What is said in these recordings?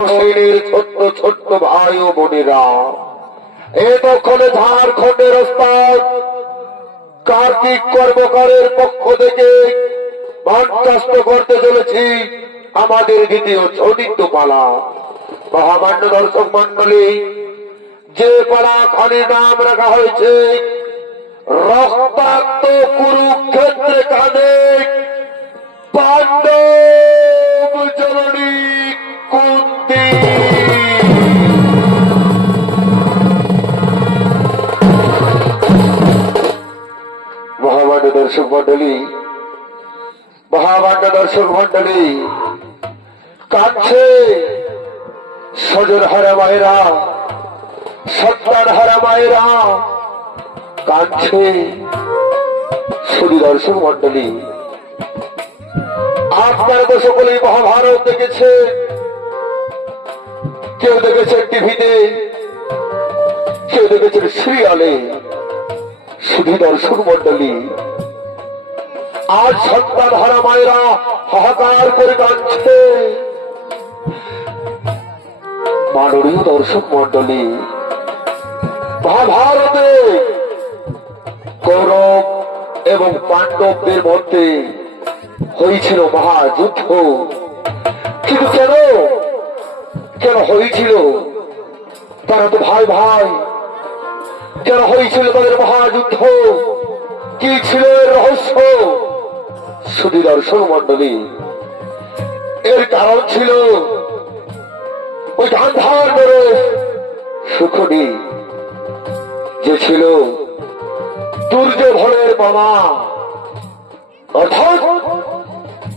শ্রেণীর ছোট্ট ছোট্ট ভাই ও বোনেরা, এতক্ষণে ঝাড়খণ্ডের ওস্তাদ কার্তিক কর্মকারের পক্ষ থেকে মঞ্চস্থ করতে চলেছি আমাদের দ্বিতীয় চতুর্থ পালা। মহামান্য দর্শক মন্ডলী, যে পালা খানির নাম রাখা হয়েছে রক্তাক্ত কুরুক্ষেত্রে কাঁদে পাণ্ডব জননী কুন্তি। মহামান্য দর্শক মন্ডলী, কাঁদছে সজন হারা মায়েরা, সন্তান হারা মায়েরা, কাঁদছে। শুধু দর্শক মন্ডলী, আপনারা তো সকলেই মহাভারত দেখেছে, কেউ দেখেছেন টিভিতে, কেউ দেখেছেন সিরিয়ালে। শুধু দর্শক মন্ডলী, আজ সন্তান হারা মায়েরা হাহাকার করে কাঁদছে। মাননীয় দর্শক মন্ডলী, মহাভারতে কৌরব এবং পাণ্ডবদের মধ্যে হয়েছিল মহাযুদ্ধ। কিন্তু কেন হয়েছিল? তারা তো ভাই ভাই। কেন হয়েছিল তাদের মহাযুদ্ধ? কি ছিল এর রহস্য? শুধু দর্শক মন্ডলী, এর কারণ ছিল ওই গান্ধার নরেশ শকুনি, যে ছিল দুর্যোধনের মামা, অর্থাৎ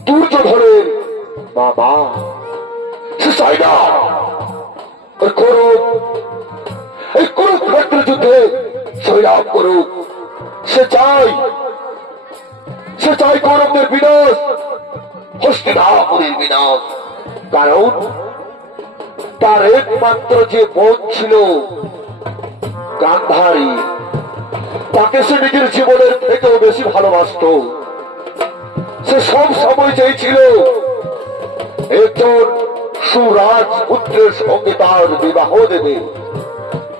দুর্যোধনের মামা। সে চাই না ওই কৌরব এই কুরুক্ষেত্র যুদ্ধে জয়লাভ করুক। সে চাই কৌরবদের বিনাশ, হস্তিনাপুরের বিনাশ। কারণ তার একমাত্র যে বোন ছিল গান্ধারী, তাকে সে নিজের জীবনের থেকেও বেশি ভালোবাসত। সে সব সময় চেয়েছিল একজন সুরাজ পুত্রের সঙ্গে তার বিবাহ দেবে।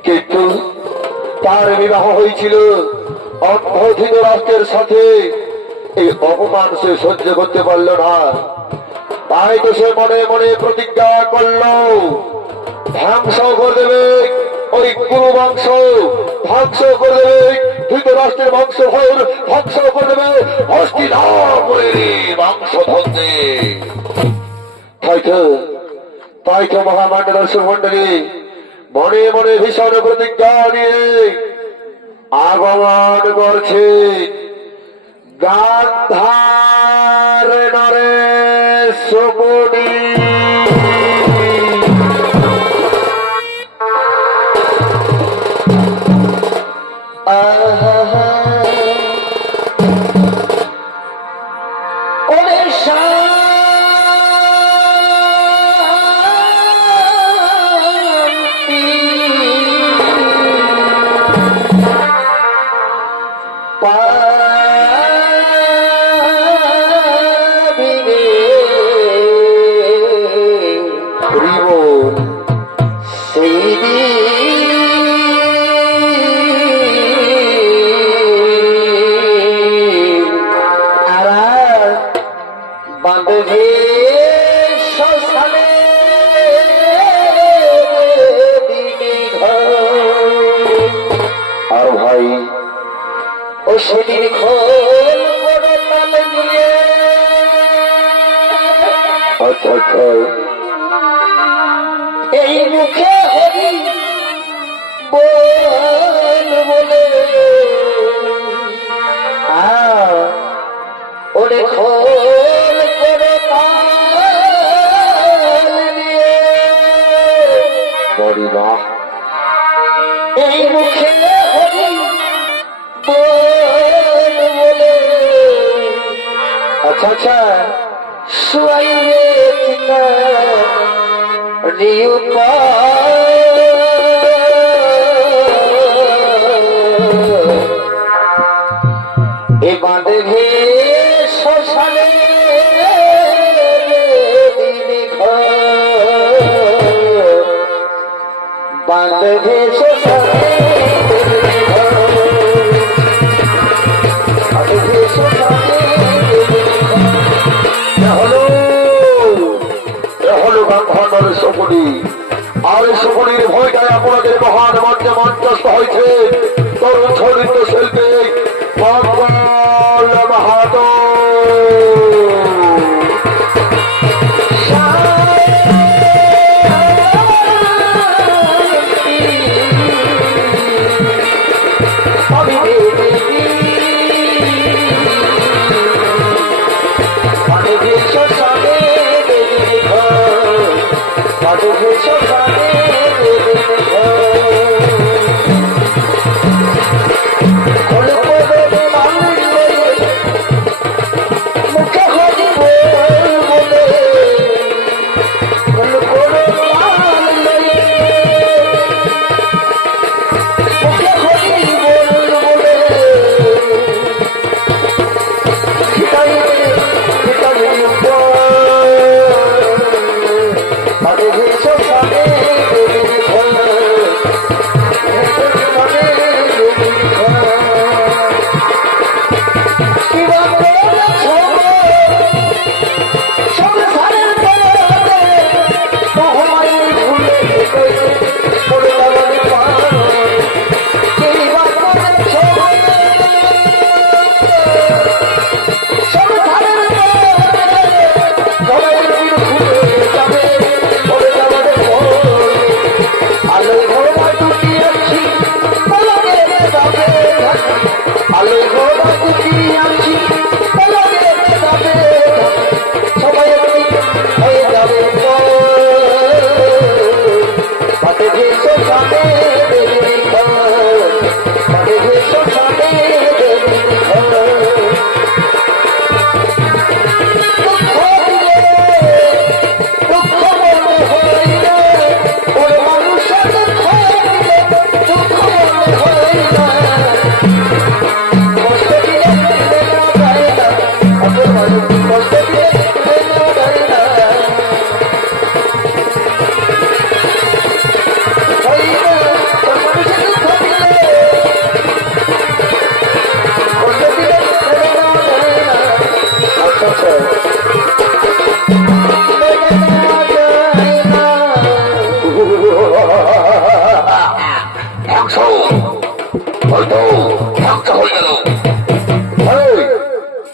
কিন্তু তার বিবাহ হয়েছিল অন্ধ ধৃতরাষ্ট্রের সাথে। এই অপমান সে সহ্য করতে পারল না। তাই তো সে মনে মনে প্রতিজ্ঞা করল, ধ্বংস করে দেবে ওই কুরু বংশ, ধ্বংস করে দেবে ধৃতরাষ্ট্রের বংশধর, ধ্বংস করে দেবে হস্তিনাপুরের বংশধরকে। তাই তো মহামান্য দর্শক মন্ডলী মনে মনে ভীষণ প্রতিজ্ঞা নিয়ে আগমন করছে গান্ধার নরেশ শকুনি। সেদিন খোল এই মুখে হরি বল বলে ওরে খোল করে বড়িবা এই মুখে হরি বলে। আচ্ছা সুয়াইরে চিতা নিউপা এ বাঁধে শ্মশানে দিনে ঘর বান্ধবে সোসানে বান্ধবে সোসানে হলো গান্ধার সকলি আর সকলের ভয়টায় আপনাদের মহান মঞ্চে মঞ্চস্থ হয়েছে তরুণ চরিত্র শিল্পী মঙ্গল মাহাতো।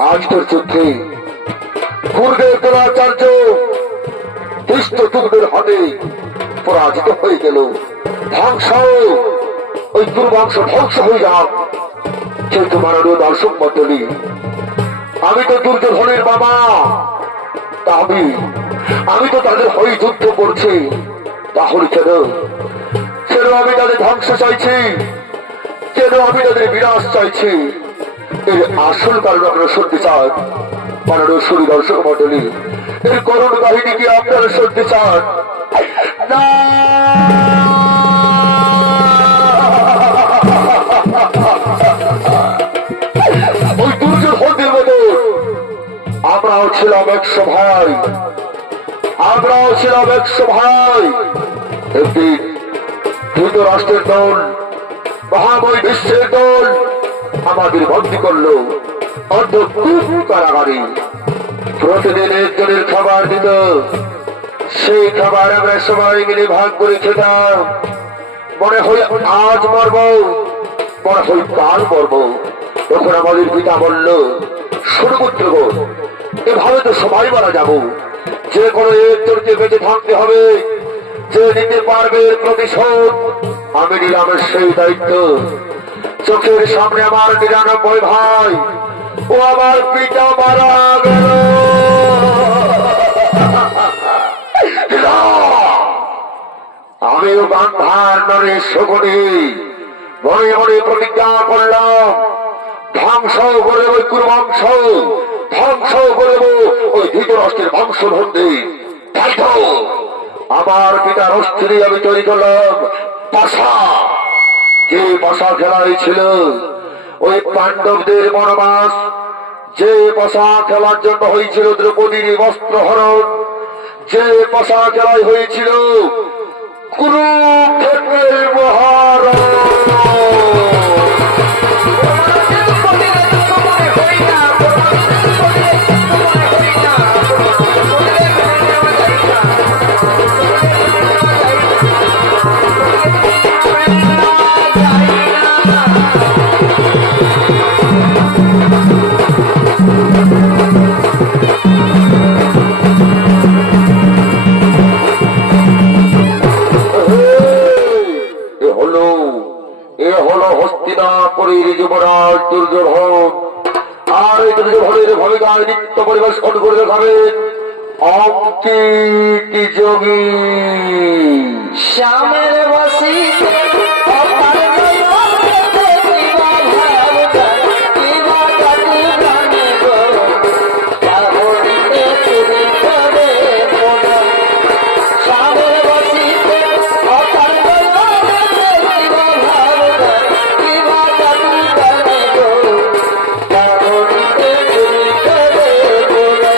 আজ তোর যুদ্ধে পূর্বের দ্রোণাচার্য দুষ্টতুম্নের হাতে পরাজিত হয়ে গেল। ধ্বংস, ওই দুর্বংশ ধ্বংস হয়ে যাক। কিন্তু মাননীয় দর্শক মন্ডলী, আমি তো দুর্যোধনের বাবা, তা আমি তো তাদের হয়ে যুদ্ধ করছি। তাহলে কেন কেন আমি তাদের ধ্বংস চাইছি, কেন আমি তাদের বিনাশ চাইছি? এর আসল কারণ আপনারা শুনতে চান? মাননীয় সুরী দর্শক মন্ডলী, এর করুণ কাহিনী কি আপনারা শুনতে চান? না, ওই দুর্যোধনদের মতো আমরাও ছিলাম 100 ভাই, আমরাও ছিলাম 100 ভাই। একদিন ধৃতরাষ্ট্রের দল, মহাময় বিশ্বের দল আমাদের বন্দী করলো অর্ধকূপ কারাগারে। প্রতিদিন একজনের খাবার দিত, সেই খাবার আমরা সবাই মিলে ভাগ করে খেতাম। মনে হয় আজ মরব, মনে হয় কাল মরব। তখন আমাদের পিতা বলল, সুরপুত্রগণ, এভাবে তো সবাই মারা যাব, যে কোনো একজনকে বেঁচে থাকতে হবে। যে নিতে পারবে প্রতিশোধ, আমি নিলাম সেই দায়িত্ব। চোখের সামনে আমার 99 ভাই ও আমার পিতা মারা গেল। আমিও গান্ধার নরে শকুনি মনে মনে প্রতিজ্ঞা করলাম, ধ্বংস করব ওই কুরুবংশ, ধ্বংস করব ওই ধৃতরাষ্ট্রের বংশধরদের। তাই তো আমার পিতার অস্থিরে আমি তৈরি করলাম পাশা। যে পাশা খেলাই ছিল ওই পাণ্ডবদের বনবাস, যে পাশা খেলার জন্য হয়েছিল দ্রৌপদীর বস্ত্রহরণ, যে পাশা খেলাই হয়েছিল কুরুক্ষেত্রের দুর্যোধন। আর এই দুর্যোধনের ভূমিকায় নৃত্য পরিবেশন করে দেখাবেন অঙ্কিত যোগী। শ্যামের বসিতে অপার দয়াতে দিবা ভাবনা, দিবা জাতি প্রাণে গো, পাবনিতে তুমি করে মোনা। শ্যামের বসিতে অপার দয়াতে দিবা ভাবনা, দিবা জাতি প্রাণে গো, পাবনিতে তুমি করে মোনা।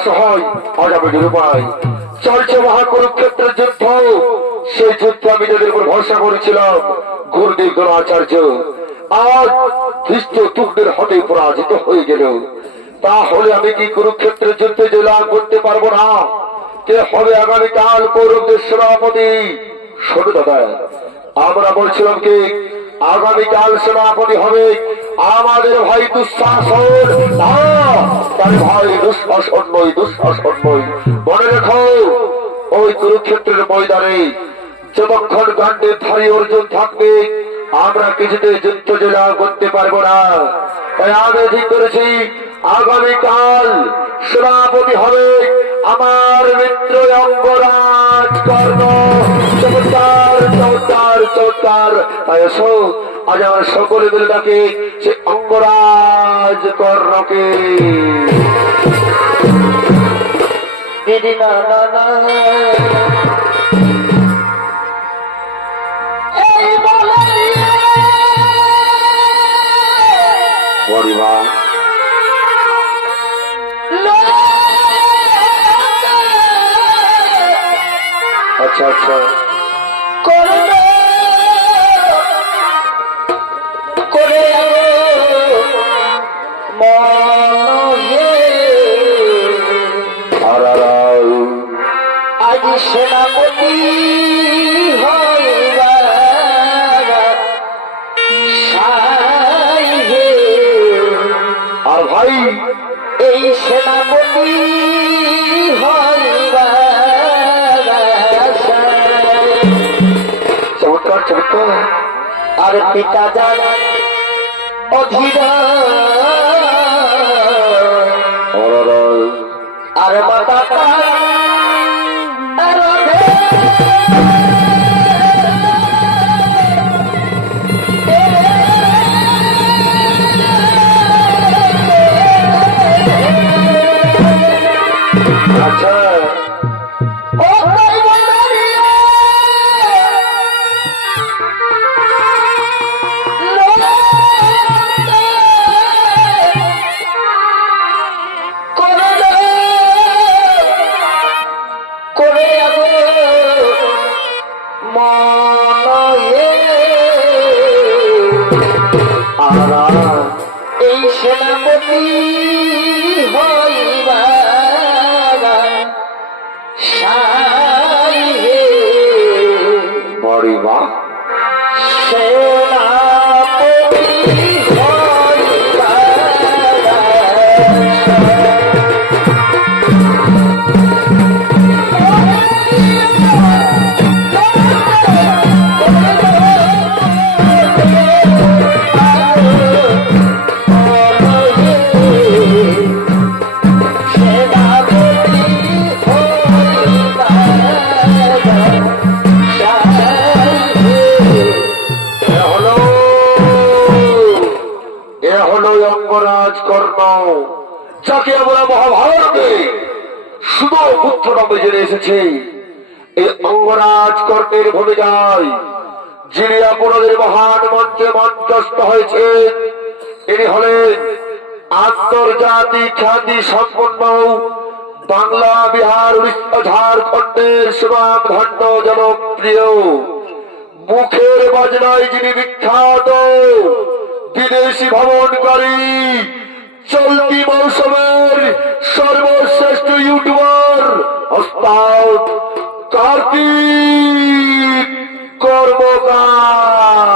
অসহায় অজাবে নিরুপায় চলছে মহাকুরুক্ষেত্রের যুদ্ধ। সেই যুদ্ধে আমি যাদের উপর ভরসা করেছিলাম গুরুদেব দ্রোণাচার্য, আজ খ্রিস্ট যুগের হাতে পরাজিত হয়ে গেল, তাহলে আমি কি কুরুক্ষেত্রের যুদ্ধে জয়লাভ করতে পারবো না? কে হবে আগামীকাল কৌরবদের সেনাপতি? শোনো দাদা, আমরা বলছিলাম কি আগামীকাল সেনাপতি হবে আমাদের ভাই দুঃশাসন। না, তার ভাই দুঃশাসন নয়, দুঃশাসন নয়। মনে রেখো, ওই কুরুক্ষেত্রের ময়দানে যতক্ষণ গান্ডের ধারী অর্জুন থাকবে আমরা কিছুতে যুদ্ধ জয়লাভ করতে পারবো না। তাই আমি ঠিক করেছি আগামীকাল সেনাপতি হবে আমার মিত্র অঙ্গরাজ কর্ণ। চমৎকার চমৎকার চমৎকার। তাই এসো আজ আমার সকলে মিলে ডাকে সে অঙ্গরাজ কর্ণকে। দিদি না না না এই বলে পরিবার আচ্ছা আচ্ছা করবে করে মনে আর আজ সেনাপতি হইবা সাই হে। আর ভাই এই সেনাপতি হইবা চমৎকার চমৎকার। আর পিতা যান অধীর আর মাতা আচ্ছা এই সেনাপতি হইবা সাই হে। পরিবার সেনাপতি হইবা অঙ্গরাজ কর্ণ, যাকে আমরা মহাভারতে শুধু পুত্র নামে জেনে এসেছি। এই অঙ্গরাজ কর্ণের ভূমিকায় যিনি আপনাদের মহান মঞ্চে মঞ্চস্থ হয়েছে ইনি হলেন আন্তর্জাতিক খ্যাতি সম্পন্ন বাংলা, বিহার, উড়িষ্যা, ঝাড়খণ্ডের সুনামধন্য জনপ্রিয় মুখের বাজনায় যিনি বিখ্যাত বিদেশি ভ্রমণকারী চলতি মৌসুমের সর্বশ্রেষ্ঠ ইউটিউবার ওস্তাদ কার্তিক কর্মকার।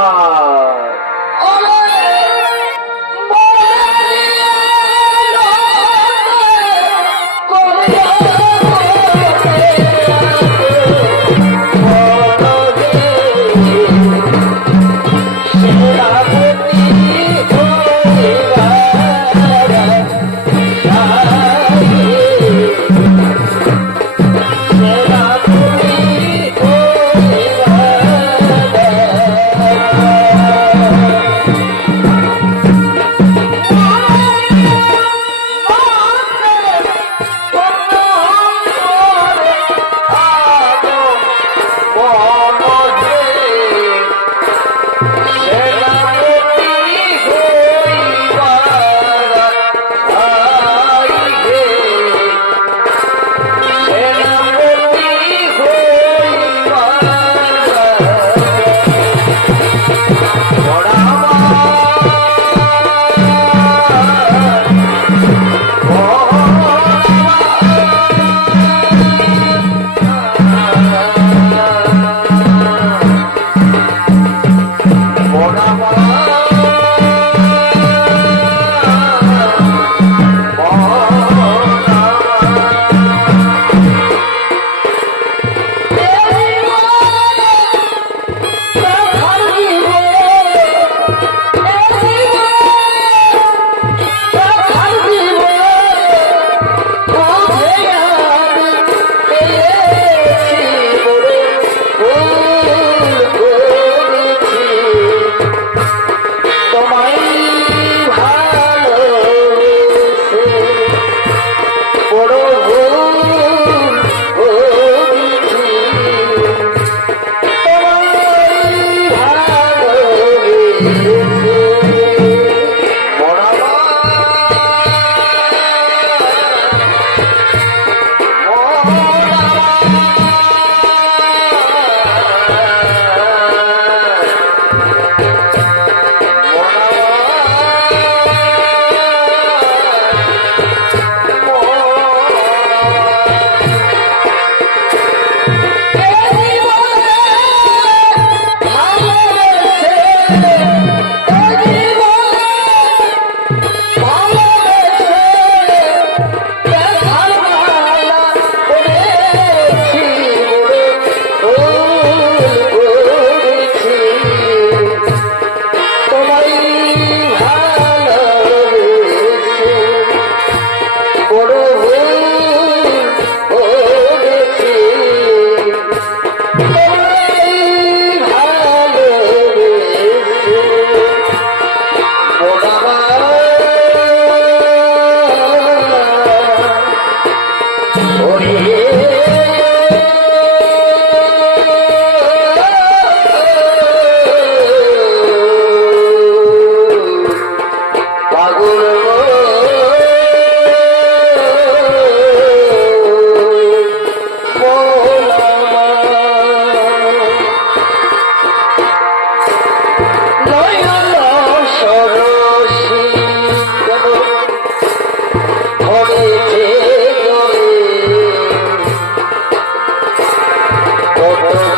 রে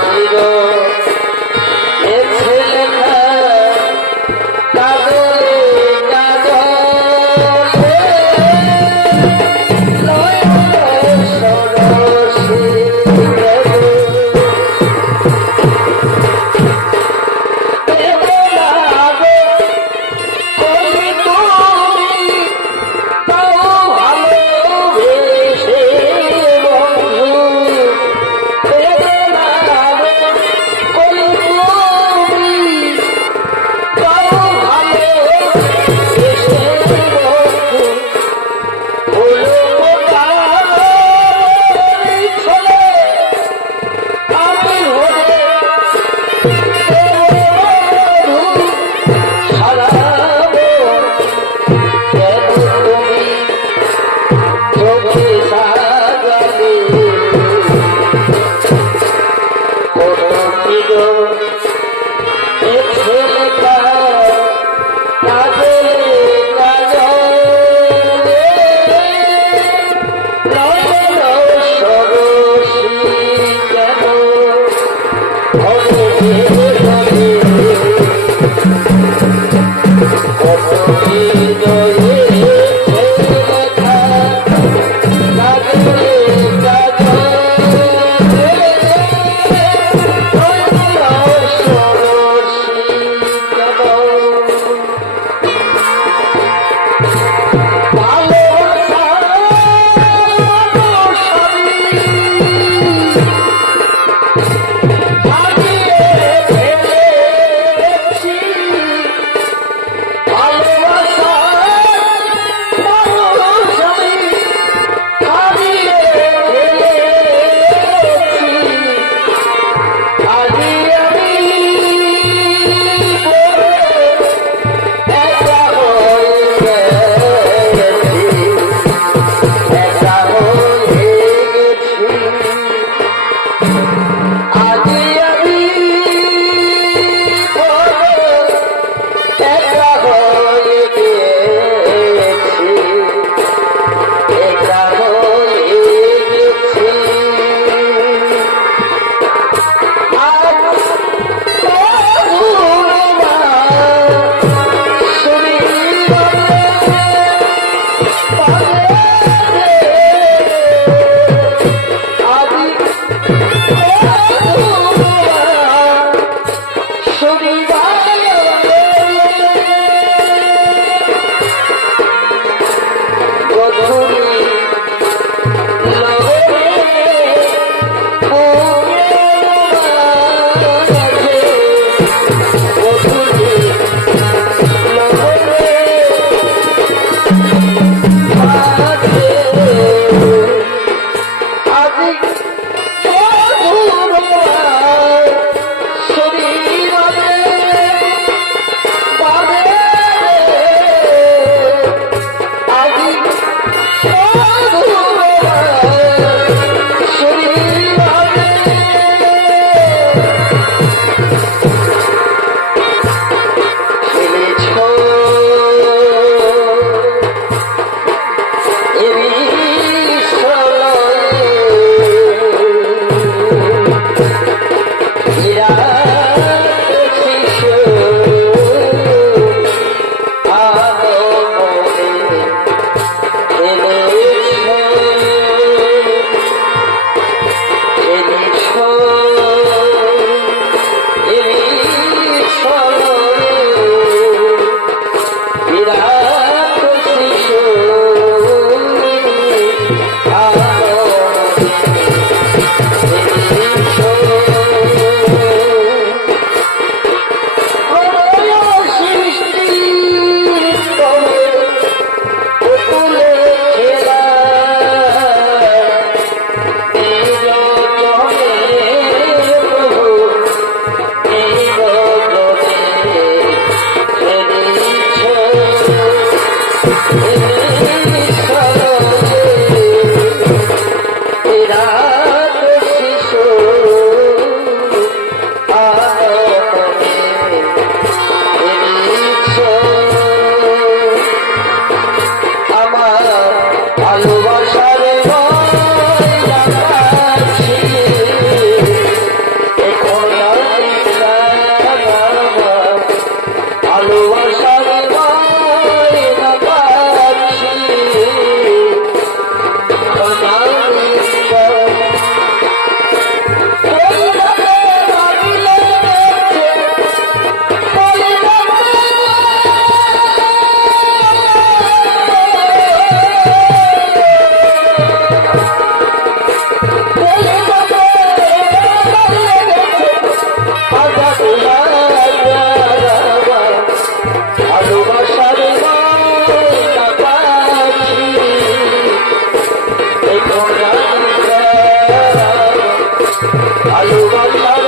ভালোবাসার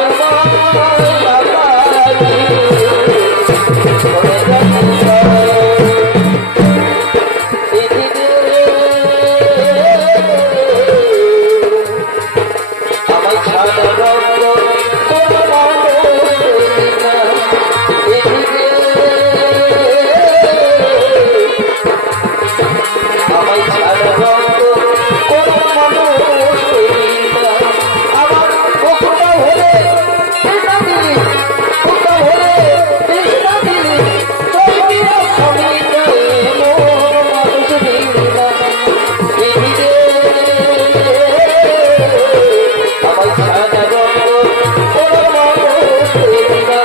আমায় ছাড়া রঙ্গ আমায় ছাড়া রঙ্গ কোন মানুষ আমার কোথা হলে কৃষ্ণা দিলি কোথা হলে কৃষ্ণা দিলি চলবিরা সমিত মানুষ দিলি না আমায় ছাড়া রঙ্গ কোন মানুষ দিলি না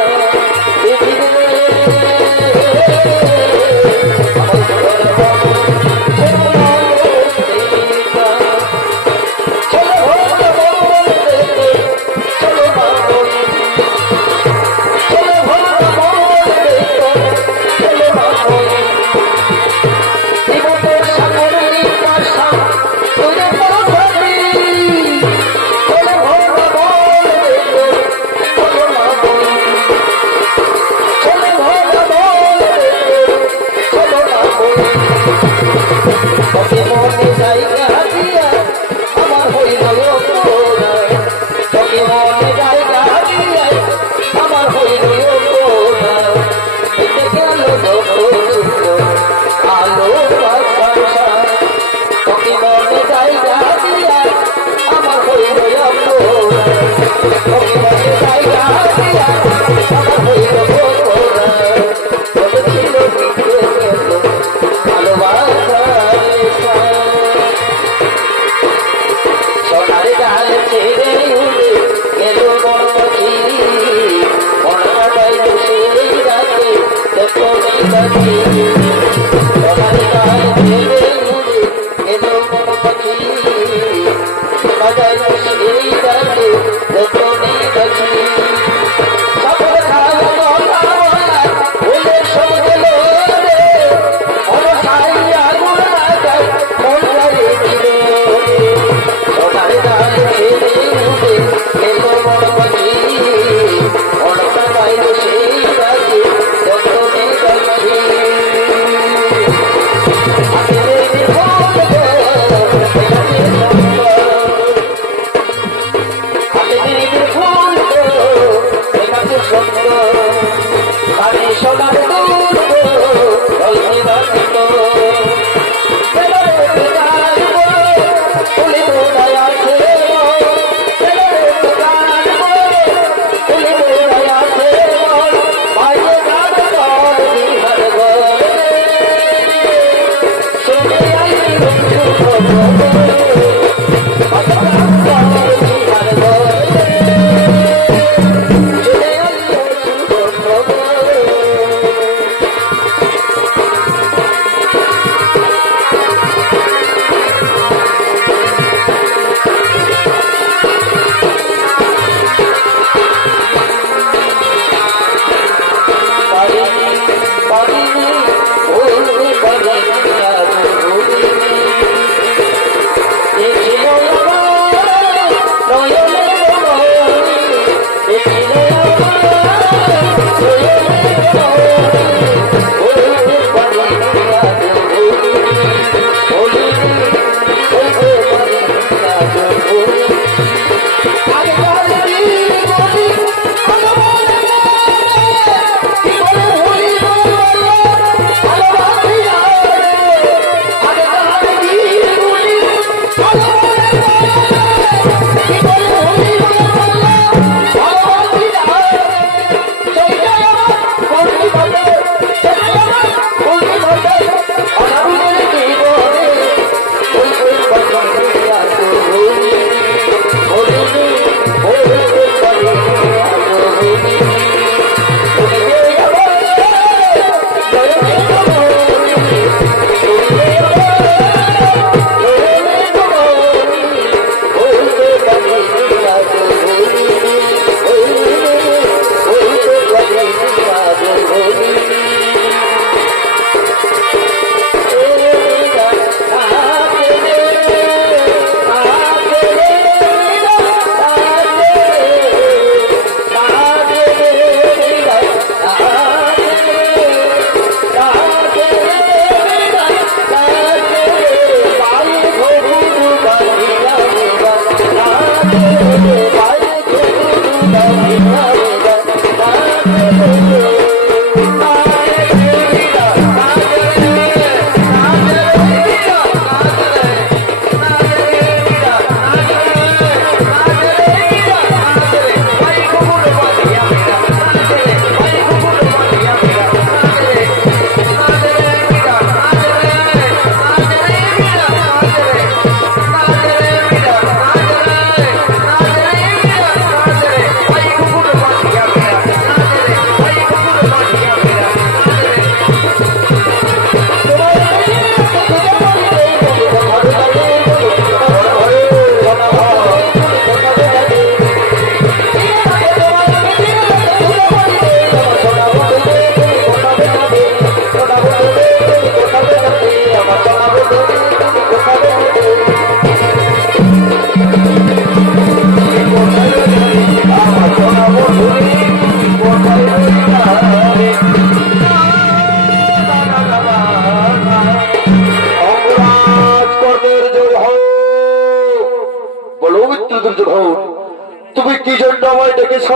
কি জন্য আমায় ডেকেছ?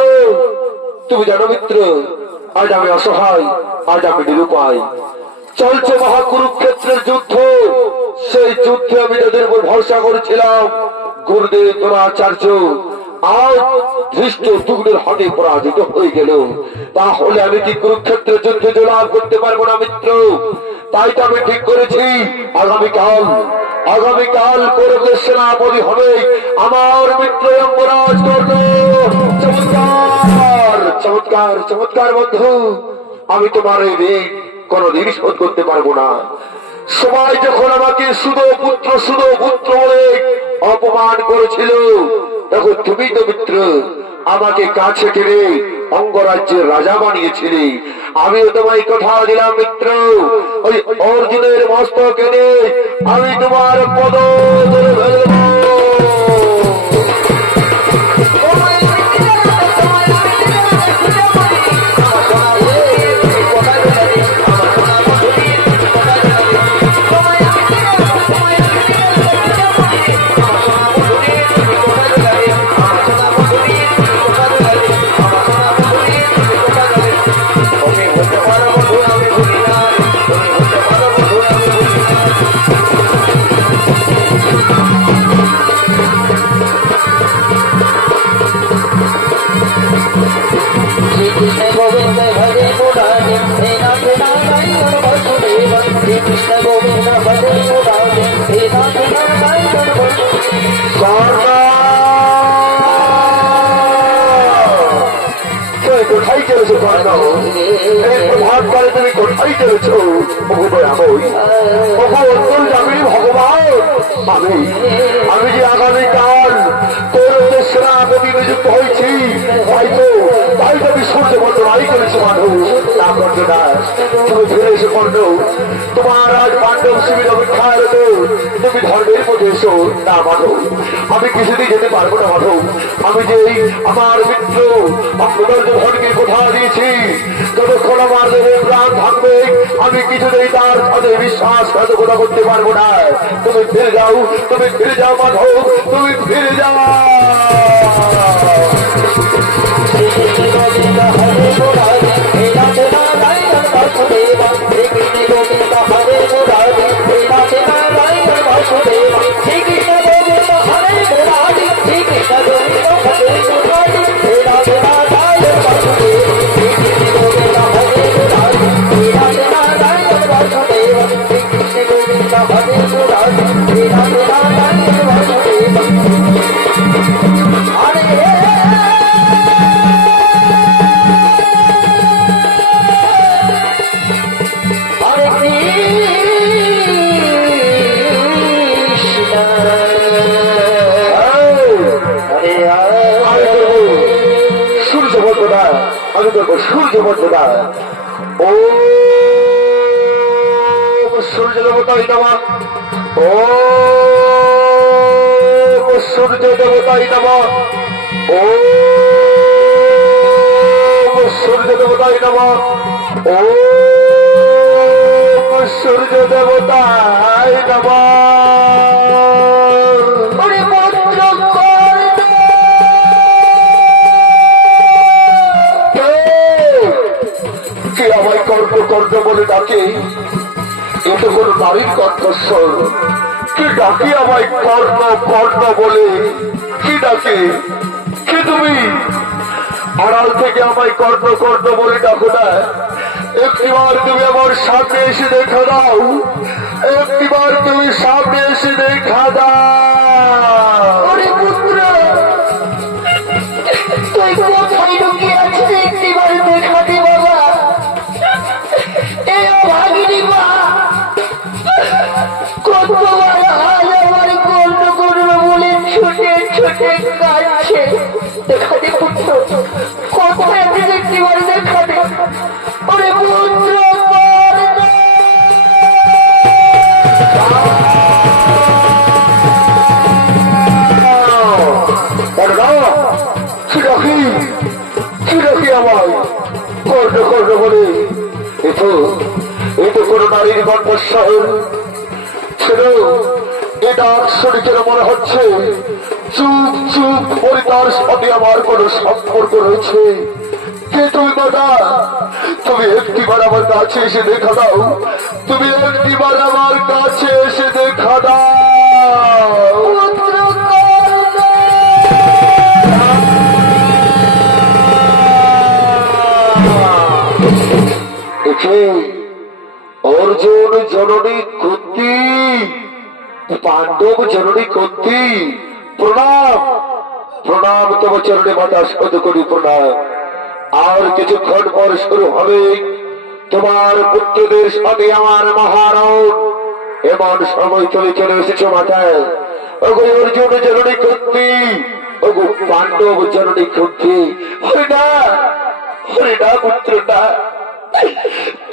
তুমি জানো মিত্র, আজ আমি অসহায়, আজ আমি নিরুপায়। চলছে মহাকুরুক্ষেত্রের যুদ্ধ। সেই যুদ্ধে আমি যাদের উপর ভরসা করেছিলাম, গুরুদেব দ্রোণাচার্য, আজ ধৃষ্ট দুগ্নের হাতে পরাজিত হয়ে গেল। তাহলে আমি কি কুরুক্ষেত্রের যুদ্ধে জয়লাভ করতে পারবো না মিত্র? তাই তো আমি ঠিক করেছি, আগামীকাল কৌরবদের সেনাপতি হবে আমার মিত্র যমরাজ কর্ণ। চমৎকার চমৎকার চমৎকার বন্ধু, আমি তোমার এই ঋণ কোনদিন শোধ করতে পারবো না। সবাই যখন আমাকে শুধু পুত্র বলে অপমান করেছিল, তখন তুমি তো মিত্র আমাকে কাছে টেনে অঙ্গরাজ্যের রাজা বানিয়েছিলে। আমিও তোমায় কথা দিলাম মিত্র, ওই অর্জুনের মস্তক এনে আমি তোমার পদ ধরে ফেলবো। কোথায় চলেছো কর্ণ? ভাবকালে তুমি কোথায় চলেছো? ভগবান, আমি যে আগামীকাল কৌরবদের সেনাপতি নিযুক্ত হয়েছি, তাই তো আমি সূর্য বর্তমানই করেছি মাধব। না করছো না, তুমি ফিরে এসে কর্ণ, তোমার আজ পাণ্ডব শিবির অপেক্ষায় রত, তুমি ধর্মের মধ্যে এসো। না মাধব, আমি কিছুতেই যেতে পারবো না মাধব। আমি যে আমার মিত্র ধনকে কথা দিয়েছি, ততক্ষণ আমার দেহের প্রাণ থাকবে, আমি কিছুতেই তার সাথে বিশ্বাসঘাতকতা করতে পারবো না। তুমি ফিরে যাও মাধব, তুমি ফিরে যাও। আমি করবো সূর্য বন্ধনা। ও সূর্য দেবতাই নমঃ, ও সূর্য দেবতাই নমঃ, ও সূর্য দেবতাই নমঃ, ও সূর্য দেবতাই নমঃ। আমায় কর্ণ কর্ণ বলে ডাকে, এটা কোন নারীর কণ্ঠস্বর? কি ডাকে আমায় কর্ণ কর্ণ বলে? কি ডাকে? কি তুমি আড়াল থেকে আমায় কর্ণ কর্ণ বলে ডাকো না? একটিবার তুমি আমার সামনে এসে দেখা দাও, একটিবার তুমি সামনে এসে দেখা দাও। পুত্র, তুই কোথায় লুকিয়ে আছিস? একটিবার দেখা দি বাবা। কতবার আজ আমার কর্ণ করবো বলে ছুটে ছুটে কাটছে। দেখা দে পুত্র, কোথায় আপনি একটিবার দেখা দে। ওরে পুত্র, আমায় কর্ণ কর্ণ বলে। এতো কোন নারীর কণ্ঠস্বর ছিল? এটা শুনে যেন মনে হচ্ছে চুপ চুপ করে তার সাথে আমার কোনো সম্পর্ক রয়েছে? কে তুমি মাতা? তুমি একটিবার আমার কাছে এসে দেখা দাও, তুমি একটিবার আমার কাছে এসে দেখা দাও। দেখে অর্জুন জননী কুন্তি, পাণ্ডব জননী কুন্তি, প্রণাম প্রণাম, তব চরণে মাতা শত করি প্রণাম। আর কিছুক্ষণ পর শুরু হবে তোমার পুত্রদের সাথে আমার মহারণ। এমন সময় তুমি চলে এসেছো মাতায়। ওগো অর্জুন জননী কুন্তি, ওগো পাণ্ডব জননী কুন্তি, হরিণা হরিণা পুত্রটা,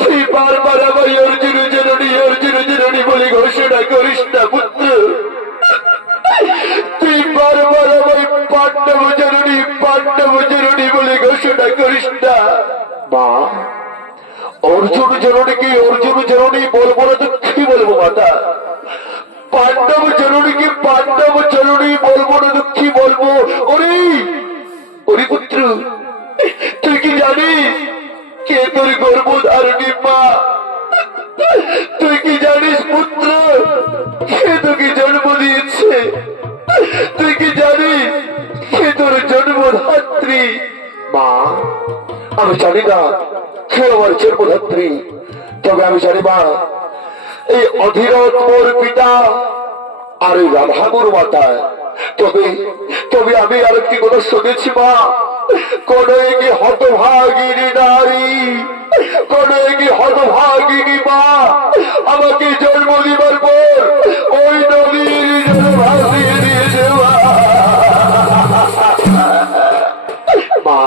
তুই বারবার আমার অর্জুন জননী বলে ঘোষণা করিস না পুত্র। তুই বারবার আমার পাণ্ডব জননী বলে ঘোষণা করিস না। মা, অর্জুন জননীকে অর্জুন জননী বলবো না তো কি বলবো মাতা? পাণ্ডব জননীকে পাণ্ডব জননী বলবো না তো কি বলবো? ওরে ওরে পুত্র, তুই কি জানিস কে তোর গর্ভধারিণী মা? তুই কি জানিস পুত্র কে তোকে জন্ম দিয়েছে? তুই কি জানিস কে তোর জন্মধাত্রী? মা, আমি জানি না কে আমার জন্মধাত্রী, তবে আমি জানি মা, এই অধীরথ মোর পিতা আর এই রাধাগুর মাতা। তবে তবে আমি আর একটি কথা শুনেছি মা, কোন কি হতভাগিনী নারী, কোন কি হতভাগিনী মা আমাকে জন্ম দিবার পর ওই নদীর জল ভাসিয়ে দিয়েছে। মা,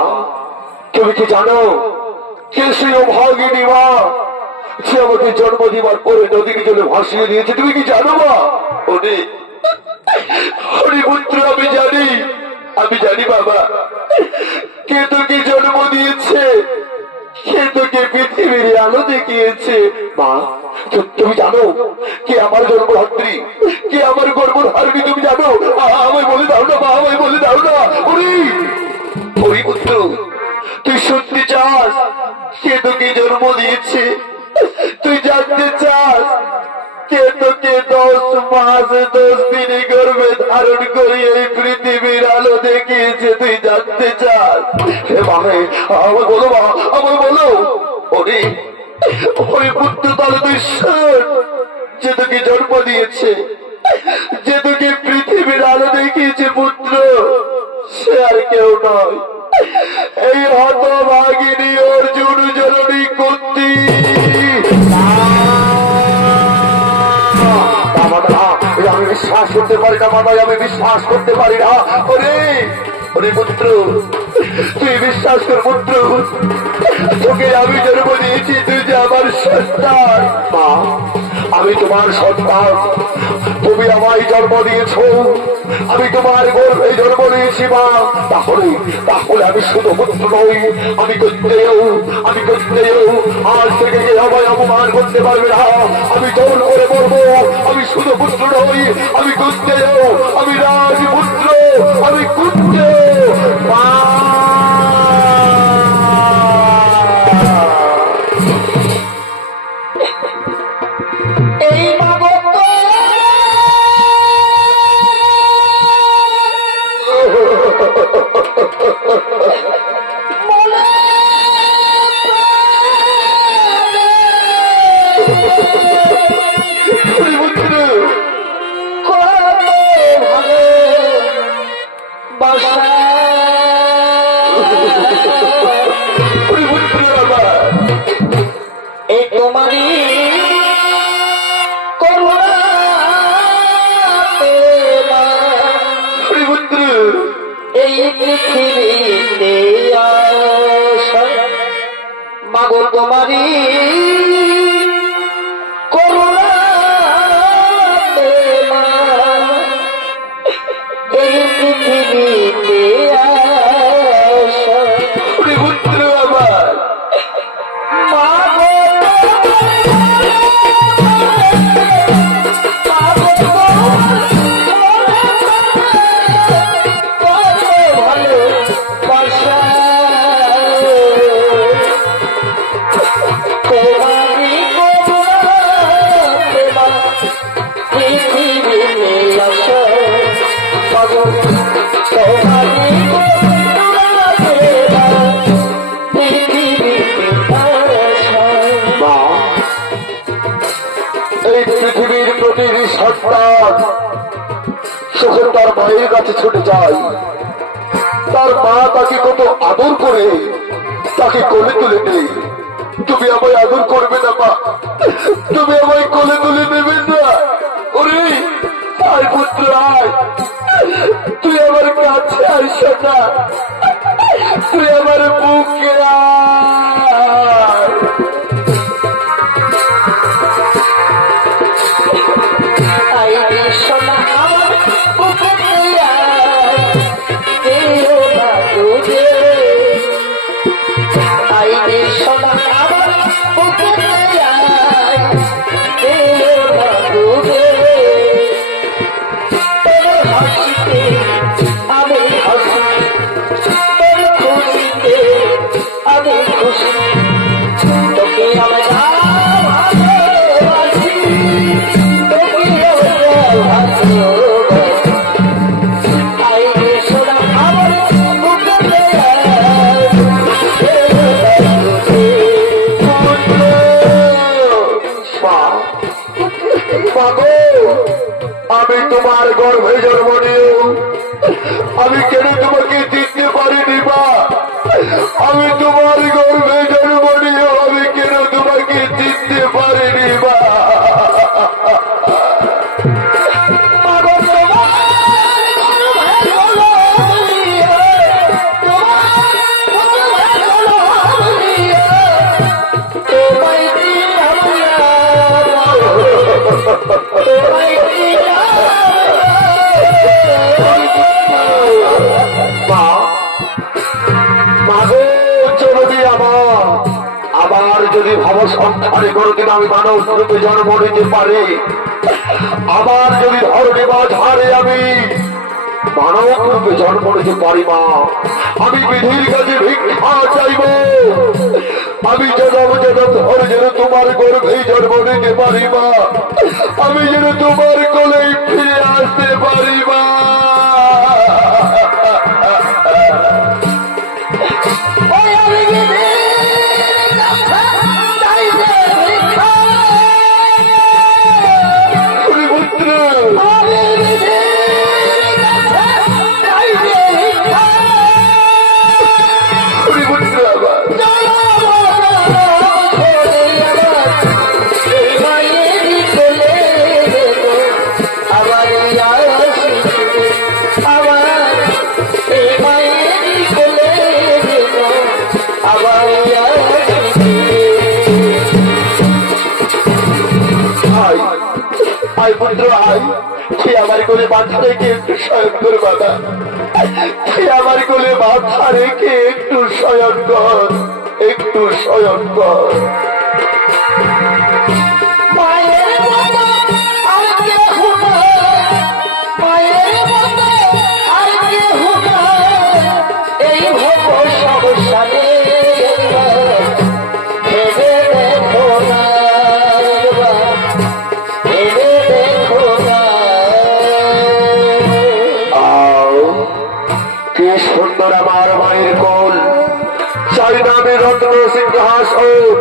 তুমি কি জানো কে সেই অভাগিনী মা সে আমাকে জন্ম দিবার পরে নদীর জলে ভাসিয়ে দিয়েছে? তুমি কি জানো মা? ওরে হরি পুত্র, আমি জানি বাবা, কে তোকে জন্ম দিয়েছে, কে তোকে পৃথিবীর আলো দেখিয়েছে। মা, তুমি জানো কে আমার জন্মধাত্রী, কে আমার গর্ভধারিণী? তুমি জানো? আমায় বলে দাও না মা, আমায় বলে দাও না। হরি পুত্র, তুই শুনতে চাস কে তোকে জন্ম দিয়েছে? তুই জানতে চাস কে তোকে 10 মাস 10 দিন গর্ভে ধারণ করে এই পৃথিবীর আলো দেখিয়েছে? তুই জানতে চাস? হে মা, আমার বলো মা, আমার বলো। ওরে ওই পুত্র, তাহলে তুই শোন, যে তোকে জন্ম দিয়েছে, যে তোকে পৃথিবীর আলো দেখিয়েছে পুত্র, সে আর কেউ নয়, এই হতভাগিনী অর্জুন জননী কুন্তি। আমি বিশ্বাস করতে পারি না মামাই, আমি বিশ্বাস করতে পারি না। ওরে ওরে পুত্র, তুই বিশ্বাস কর পুত্র, তোকে আমি জন্ম দিয়েছি, তুই যে আমার সন্তান। মা, আমি তোমার সন্তান, তুমি আমায় জন্ম দিয়েছ, আমি তোমার গর্ভে জন্ম দিয়েছি মা। তাহলে তাহলে আমি শুধু পুত্র নই, আমি করতেও আজ থেকে আমায় অপমান করতে পারবে না। আমি জোর করে বলবো, আমি শুধু পুত্র নই, আমি করতেও, আমি রাজপুত্র, আমি করতে মা। এই তোমারই এই পৃথিবীতে মাগো তোমারই করুণা, এই পৃথিবীতে পুত্র আমার মাগো কাছে ছুটে যায়। তার মা তাকে কত আদর করে তাকে কোলে তুলে নেই। তুমি আমায় আদর করবে না মা, তুমি আমায় কোলে তুলে নেবে না? ওরে আয় পুত্র আয়, তুই আমার কাছে আসে না, তুই আমার বুকে আয়। আইরে সোনা আমার বুকে কেউ না তোকে, আইরে সোনা আমার বুকে কেউ না তোকে। তোর হাসিতে আমি হাসি, তোর খুশিতে আমি খুশি, তোকে আমি ভালোবাসি, তোকে আমি ভালোবাসি। আইরে সোনা আমার বুকে আমি তোমার গর্ভে জন্ম নিয়েও আমি কেন তোমাকে দিতে পারিনি মা? আমি তোমার গর্ভে জন্ম নিয়েও আমি কেন তোমাকে দিতে পারিনি মা? আবার যদি ভাব সংসারে কোনদিন আমি মানব রূপে জন্ম নিতে পারি, আবার যদি ধরনে বাধারে আমি মানব রূপে জন্ম নিতে পারি মা, আমি বিধির কাছে ভিক্ষা চাইব। আমি জনম জনম ধরে যেন তোমার গর্ভেই জন্ম নিতে পারি মা, আমি যেন তোমার কোলেই ফিরে আসতে পারি মা। আয় পুত্র আয়, তুই আমার কোলে মাথা রেখে একটু শয়ন কর বাবা, তুই আমার কোলে মাথা রেখে একটু শয়ন কর, একটু শয়ন কর। মায়ের মতো আর কেহ নাই, মায়ের মতো আর কেহ নাই, এই ভব সংসারে ভেবে দেখো না, ভেবে দেখো না। কি সুন্দর আমার মায়ের কোল, চাই না আমি রত্ন সিংহাসন,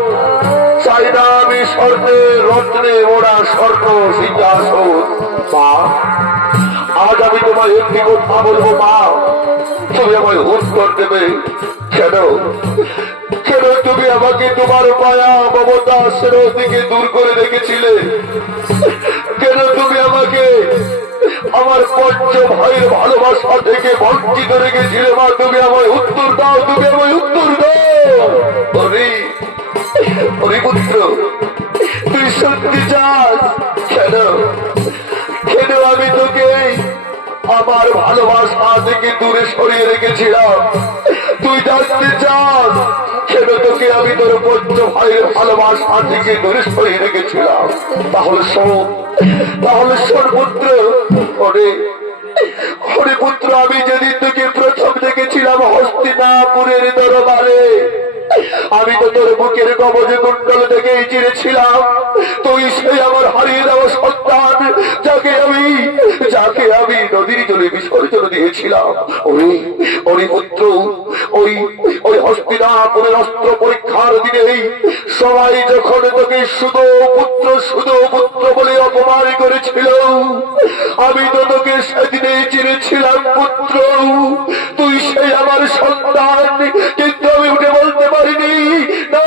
চাই না আমি স্বর্ণে রত্নে ওরা স্বর্ণ সিংহাসন। মা আজ আমি তোমায় একটি কথা বলবো মা, তুমি আমায় উত্তর দেবে। কেন কেন তুমি আমাকে তোমার মায়া মমতা স্নেহ থেকে দূর করে রেখেছিলে? কেন তুমি আমাকে আমার পঞ্চ ভাইয়ের ভালোবাসা থেকে বঞ্চিত রেখেছিলে মা? তুমি আমায় উত্তর দাও, তুমি আমায় উত্তর দাও। ওরে পুত্র, তুই সত্যি চাস? কেন কেন আমি তোকে আমার ভালোবাসা থেকে দূরে সরিয়ে রেখেছিলাম? তুই জানতে চাস কেন তোকে আমি তোর পঞ্চ ভাইয়ের ভালোবাসা থেকে দূরে সরিয়ে রেখেছিলাম? তাহলে শোন, তাহলে শোন পুত্র। ওরে ওরে পুত্র, আমি যেদিন তোকে প্রথম দেখেছিলাম হস্তিনাপুরের দরবারে, আমি তো তোর বুকের কবজ কুণ্ডল থেকেই চিনেছিলাম তুই সেই আমার হারিয়ে যাওয়া সন্তান, যাকে আমি নদীর জলে বিসর্জন দিয়েছিলাম। ওরে ওরে পুত্র, ওই ওই হস্তিনাপুরের অস্ত্র পরীক্ষার দিনে সবাই যখন তোকে শুধু পুত্র বলে অপমান করেছিল, আমি তো তোকে সেদিনে চিনেছিলাম পুত্র, তুই সেই আমার সন্তান। কিন্তু আমি উঠে বলতে পারিনি, না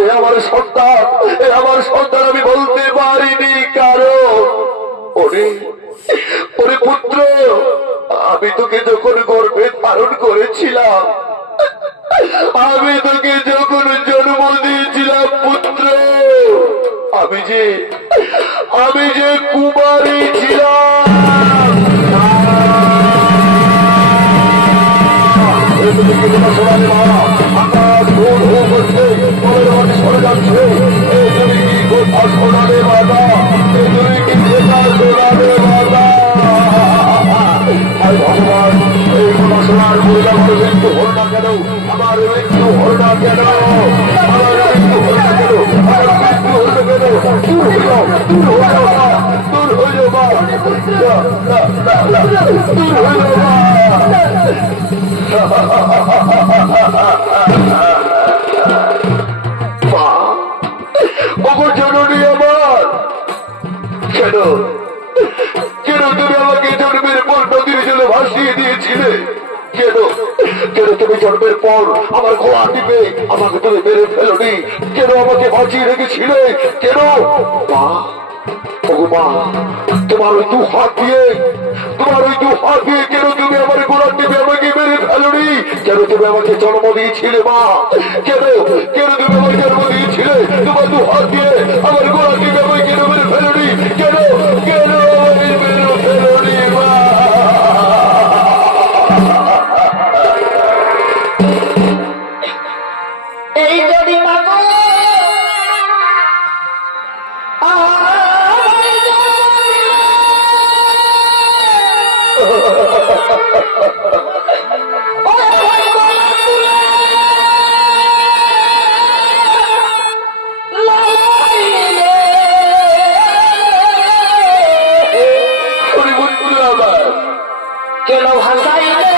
এ আমার সন্তান, এ আমার সন্তান আমি বলতে পারিনি। কারণ ওরে ওরে পুত্র, আমি তোকে যখন গর্ভে ধারণ করেছিলাম, আমি তোকে যখন জন্ম দিয়েছিলাম পুত্র, আমি যে কুমারী ছিলাম। আকাশ ঘোর হয়ে পড়ছে, সরে যাচ্ছে। এই তুমি কি কথা শোনালে মাতা, এই তুমি কি কথা শোনালে মাতা। আর ভগবান, এই কথা শোনার মহিলা আমার মৃত্যু হল না কেন, আমার মৃত্যু হল না কেন, আমার মৃত্যু হল না কেন, আমার মৃত্যু হল না কেন। দূর হয়ে যাও, দূর হয়ে যাও মা, দূর হয়ে যাও মা, দূর হয়ে যাও মা। মা, ওগো জননী আমার, কেন কেন তুমি আমাকে জন্মের পর নদীর জলে ভাসিয়ে দিয়েছিলে? কেন কেন তুমি জন্মের পর আমার ঘোড়া টিপে আমাকে তুমি মেরে ফেলোনি? কেন আমাকে বাঁচিয়ে রেখেছিলে? কেন মা, ওগো মা, তোমার ওই দু হাত দিয়ে কেন তুমি আমার ঘোড়া টিপে আমাকে মেরে ফেলোনি? কেন তুমি আমাকে জন্ম দিয়েছিলে মা? কেন কেন তুমি আমার জন্ম দিয়েছিলে? তোমার দু হাত দিয়ে আমার ঘোড়া টিপে আমাকে কেন মেরে ফেলোনি? কেন কেন আমাকে মেরে ফেলোনি মা? এই যদি মাগো কেন ভাষাইলে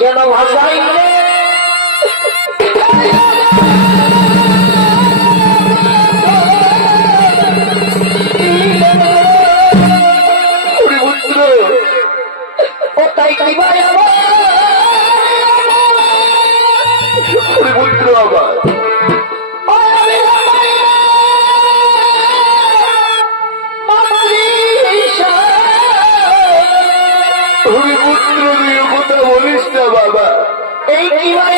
কেন ভাষাইলে ও তাই কি ভাই আমার পুত্র আবার তুমি পুত্র দিয়ে কথা বলিস না বাবা। এই কি ভাই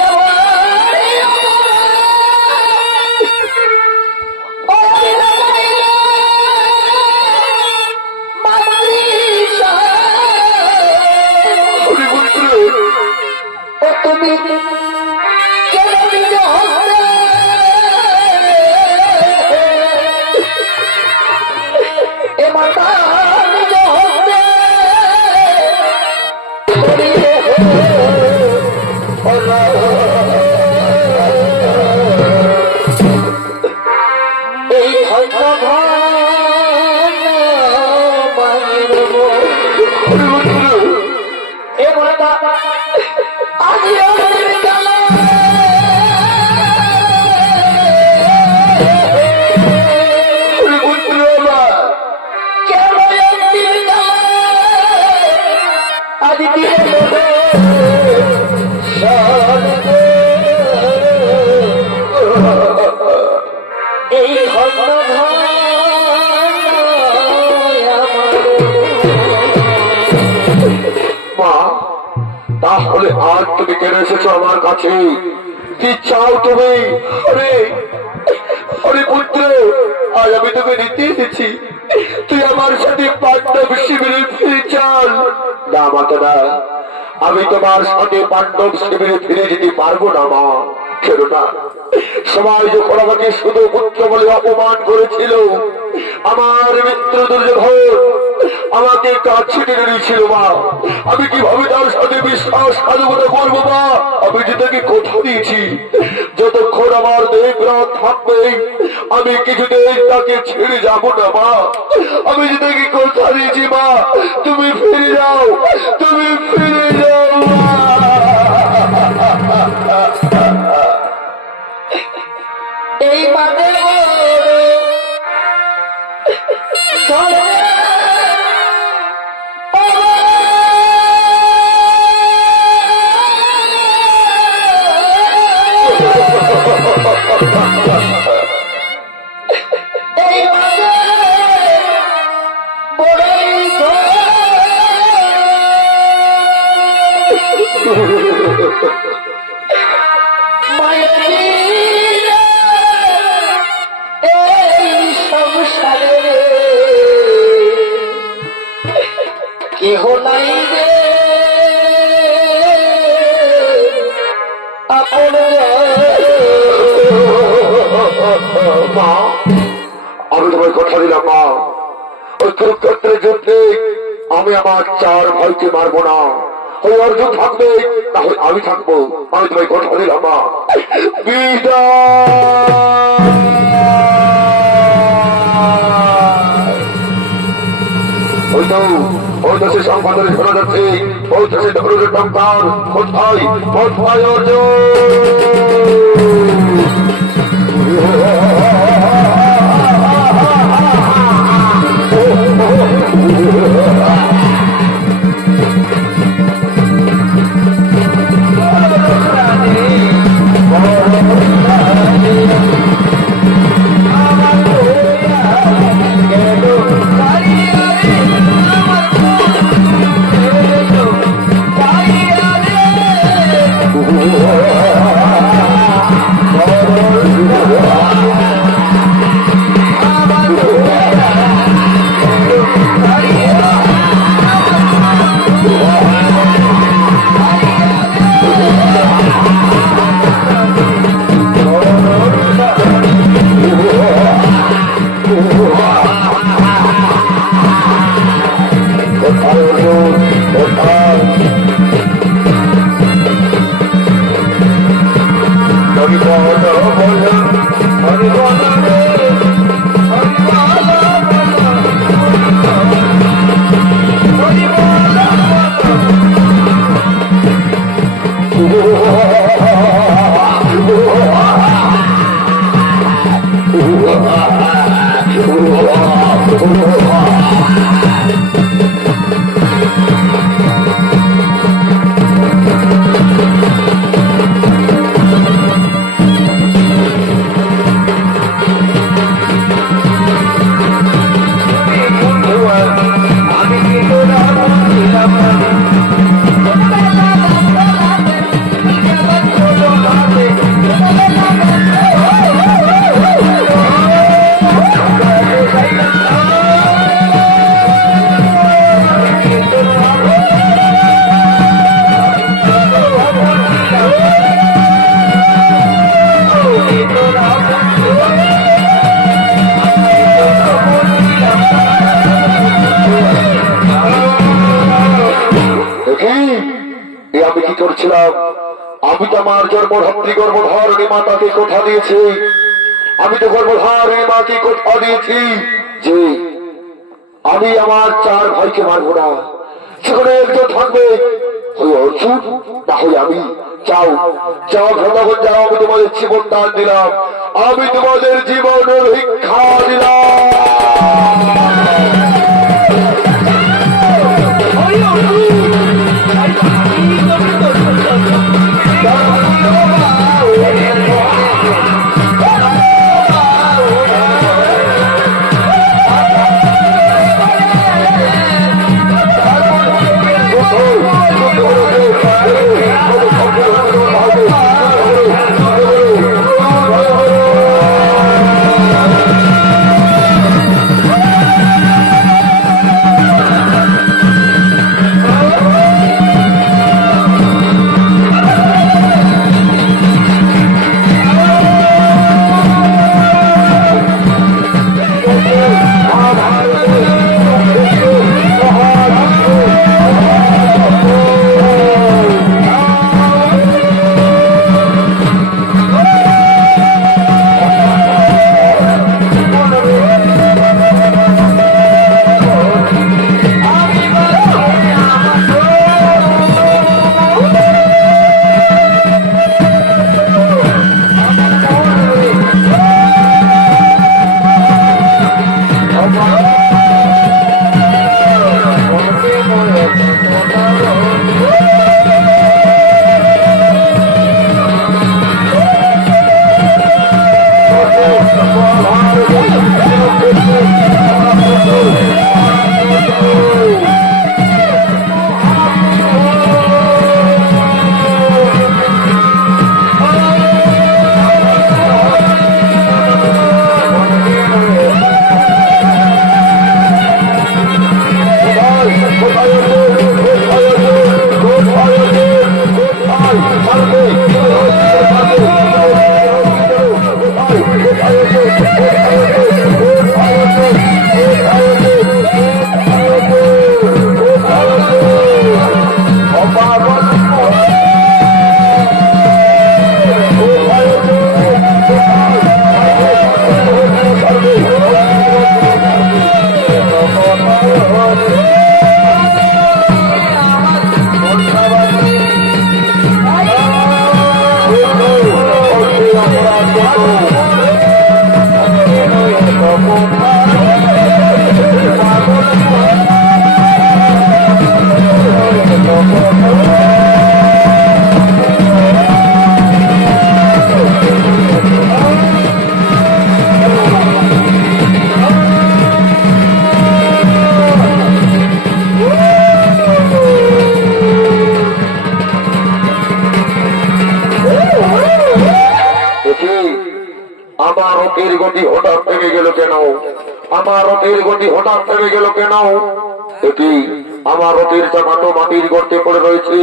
তুমি পুত্র ও তুমি কেন নিজ হস্তে এ মাতা নিজ হস্তে এই ধন্য এ মাতা আজি পুত্র আবার কেন আজি এই ধন্য মা, তাহলে আজ তুমি কেন এসেছো আমার কাছে? কি চাও তুমি? আরে আরে পুত্র, আজ আমি তোকে নিতে এসেছি, তুই আমার সাথে পাণ্ডব শিবিরে ফিরে চল। না মাতা না, আমি তোমার সাথে পাণ্ডব শিবিরে ফিরে যেতে পারবো না মা। কেননা সবাই যখন আমাকে শুধু পুত্র বলে অপমান করেছিল, আমার মিত্র দুর্যোধন আমাকে কাছে টেনে নিয়েছিল মা। আমি কিভাবে তার সাথে বিশ্বাসঘাতকতা করবো মা? আমি যে তাকে কথা দিয়েছি যতক্ষণ আমার দেহ প্রাণ থাকবে আমি কিছুতেই তাকে ছেড়ে যাবো না মা। আমি যে তাকে কথা দিয়েছি মা, তুমি ফিরে যাও, তুমি ফিরে যাও মা। এই বাদে কেহ নাই রে আপন মা, আমি তোমার কথা দিলাম মা, ওই কুরুক্ষেত্রের যুদ্ধে আমি আমার 4 ভাইকে মারবো না। ওই অর্জুন থাকবে না হয় আমি থাকবো, আমি তোমায় কথা দিলাম মা। ওই তো সে সংবাদে শোনা যাচ্ছে, ওই তো সে ধরনের টঙ্কার কোথায় কোথায় আমি তো আমার জন্মধাত্রী গর্ভধারিণী মাতাকে কথা দিয়েছি, আমি তো গর্ভধারিণী মাকে কথা দিয়েছি যে আমি আমার 4 ভাইকে মারবো না, সেখানে একজন থাকবে, হয় অর্জুন না হয় আমি। যাও যাও ভ্রমণ যাও, আমি তোমাদের জীবন দান দিলাম, আমি তোমাদের জীবন ভিক্ষা দিলাম। আমার রথের গতি হঠাৎ থেমে গেল কেন? এটি আমার রথের চাকা তো মাটির গর্তে পড়ে রয়েছে।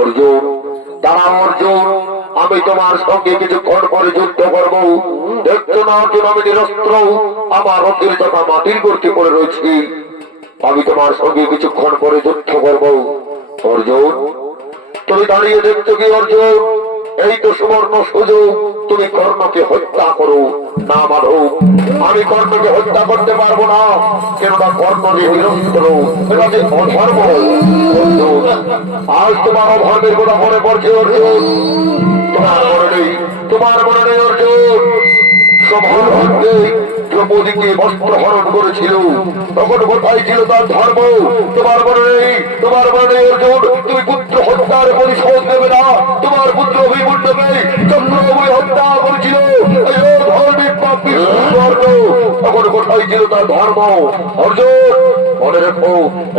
অর্জুন, দাঁড়াও অর্জুন, আমি তোমার সঙ্গে কিছুক্ষণ পরে যুদ্ধ করবো। দেখছো না অর্জুন, আমি নিরস্ত্র, আমার রথের চাকা মাটির গর্তে পড়ে রয়েছে। আমি তোমার সঙ্গে কিছুক্ষণ পরে যুদ্ধ করবো। অর্জুন, তুমি দাঁড়িয়ে দেখছো কি অর্জুন? এই তো সুবর্ণ সুযোগ, তুমি কর্ণকে হত্যা করো। না মানো, আমি কর্ণকে হত্যা করতে পারবো না, কেননা কর্ণ যে নিরস্ত্র, এটা যে অধর্ম। অর্জুন, আজ তোমার অধর্মের কথা মনে পড়ছে অর্জুন? তোমার মনে নেই অর্জুন? সভাকে দ্রৌপদীকে বস্ত্র হরণ করেছিল, তখন কোথায় ছিল তার ধর্ম? তোমার মনে নেই? তোমার মনে নেই অর্জুন? তুমি পুত্র হত্যার পরিশোধ দেবে না, তোমার পুত্র অভিমন্যুকে চন্দ্রবাবু হত্যা করেছিল, ধর্মের পাপী স্বর্গ, তখন কোথায় ছিল তার ধর্ম? অর্জুন, মনে রেখো,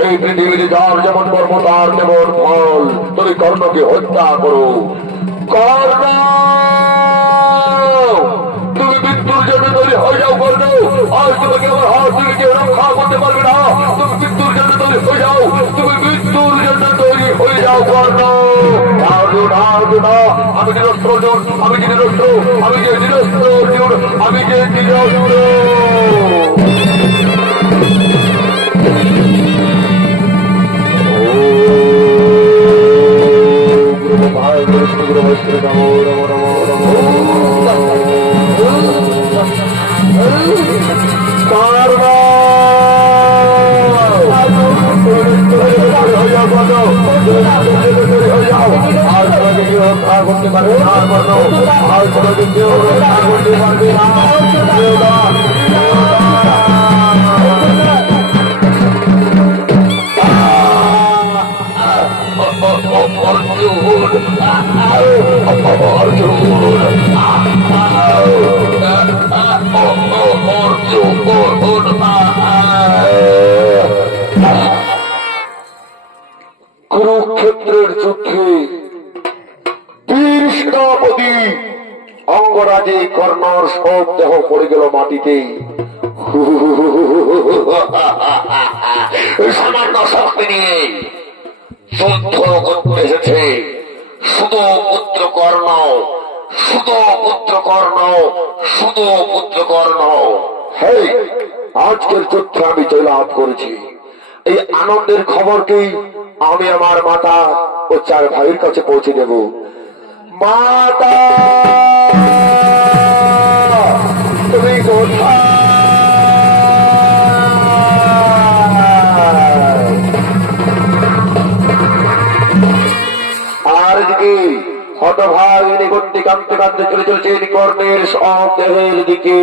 এই পৃথিবীতে যার যেমন কর্ম তার তেমন ফল। তুমি কর্ণকে হত্যা করো। কর্ণ, তুমি মৃত্যুর জন্য তৈরি হয়ে যাও কর্ণ। আজ তোমাকে আমার হাত থেকে কেউ রক্ষা করতে পারবে না। তুমি মৃত্যুর জন্য তৈরি হয়ে যাও, তুমি মৃত্যুর জন্য তৈরি হয়ে যাও কর্ণ। আমি নিরস্ত্র অর্জুন, আমি যে নিরস্ত্র, আমি যে নিরস্ত্র অর্জুন, আমি যে নিরস্ত্র। করতে পারবে না, আর তোমাকে কেউ রক্ষা করতে পারবে না। কুরুক্ষেত্রের যুদ্ধে বীর সেনাপতি অঙ্গরাজে কর্ণর সব দেহ পড়ে গেল মাটিতে। সামান্য শক্তি নিয়ে যুদ্ধ করতে এসেছে শুধু পুত্র কর্ণ, শুধু পুত্র কর্ণ, শুধু পুত্র কর্ণ। হেই, আজকের যুদ্ধে আমি জয়লাভ করেছি। এই আনন্দের খবরটি আমি আমার মাতা ও 4 ভাইয়ের কাছে পৌঁছে দেব। মাতা, তুমি কোথায়? আর দিকে হতভাগিনী গন্ডি কাঁদতে কাঁদতে চলে চলেছে কর্ণের সব দেহের দিকে।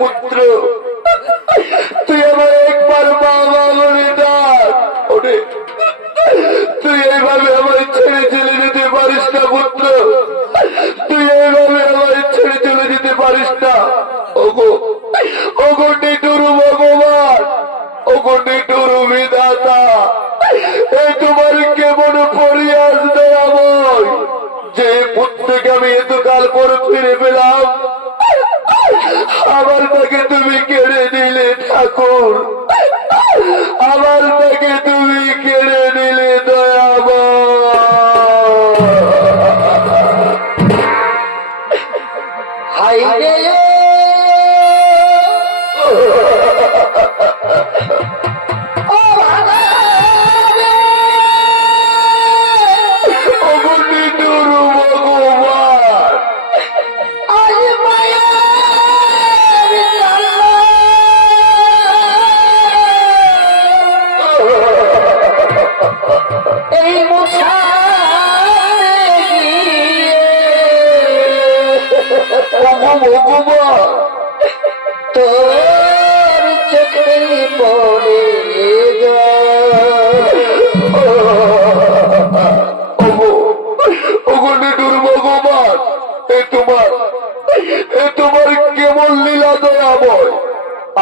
পুত্র, তুই আমার একবার বাবা বলে ডাক। ওরে, তুই এইভাবে আমায় ছেড়ে চলে যেতে পারিস না পুত্র, তুই এইভাবে আমায় ছেড়ে চলে যেতে পারিস না। ওগো, ওগো নিটুরু ভগবান, ওগো নিটুরু বিধাতা, এই তোমার কেমন পরিয়াস দয়াময়, যে পুত্রকে আমি এতকাল পর ফিরে পেলাম, আবার তাকে তুমি কেড়ে নিলে ঠাকুর, আবার তাকে তুমি কেড়ে নিলে দয়াময়।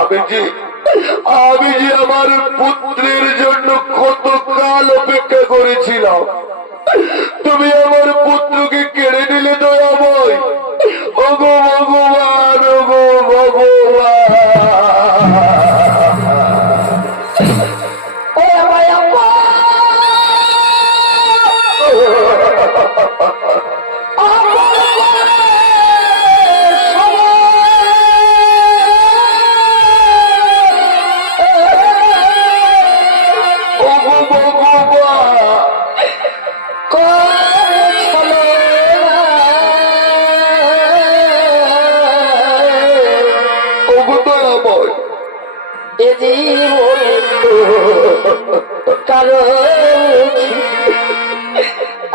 আমি যে আমার পুত্রের জন্য কত কাল অপেক্ষা করেছিলাম, তুমি আমার পুত্রকে কেড়ে নিলে দয়াময়। ওগো ভগবান, ওগো ভগবান। ও আমার আব্বা,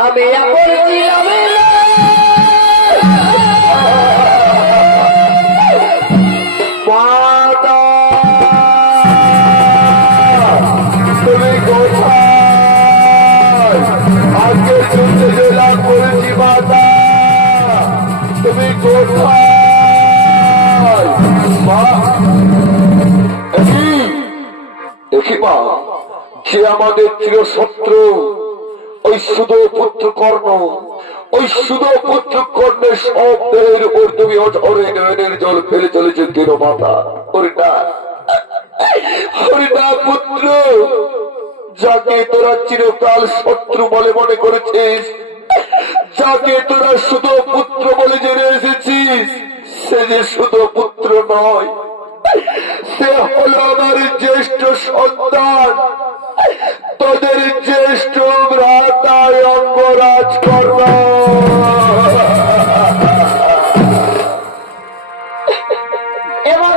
আমি এখন ছিলাম মাতা, তুমি কোথায়? আজকে যুদ্ধে জয়লাভ করেছি মাতা, তুমি কোথায়? মা, দেখি মা, যে আমাদের চিরশত্রু ওই শুধু পুত্র কর্ণ, ওই শুধু পুত্র কর্ণের সব দেহের উপর তুমি অঝরে নয়নের জল ফেলে চলেছে কেন মাতা? হরিণা পুত্র, যাকে তোরা চিরকাল শত্রু বলে মনে করেছিস, যাকে তোরা শুধু পুত্র বলে জেনে এসেছিস, সে যে শুধু পুত্র নয়, সে হলো আমার জ্যেষ্ঠ সন্তান, তোদের জ্যেষ্ঠ ভ্রাতায় অঙ্গরাজ কর্ণ। এবার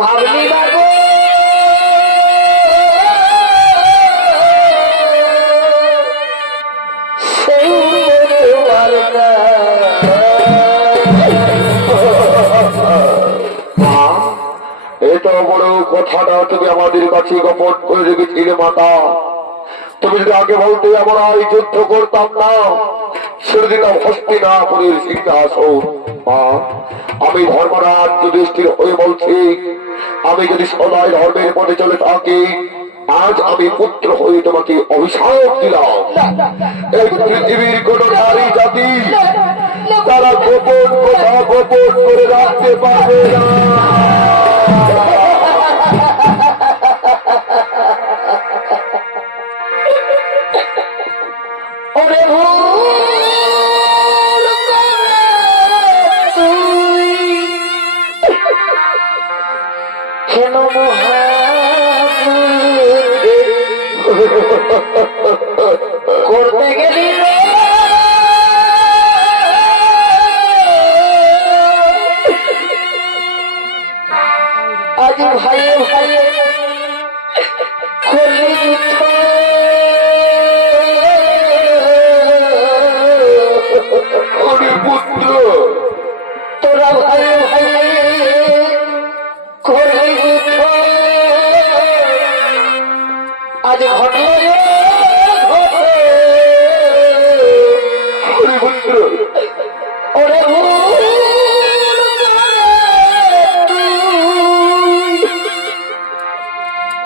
ভাবলি বাবু সেই এত বড় কথাটা তুমি আমাদের কাছে গোপন করে রেখেছিলে মাতা। তুমি যদি আগে বলতে আমরা এই যুদ্ধ করতাম না, ছেড়ে দিতাম হস্তিনাপুরের সিংহাসন। মা, আমি ধর্মরাজ যুধিষ্ঠির হয়ে বলছি, আমি যদি সদাই ধর্মের পথে চলে থাকি, আজ আমি পুত্র হয়ে তোমাকে অভিশাপ দিলাম। এই পৃথিবীর কোন নারী জাতি তারা গোপন কথা গোপন করে রাখতে পারবে না। করতে গেলি আজ ভাই ভাই করলি পুত্র, তোরা ভাই ভাই করলি আজ ঘটল পুত্র, ওরে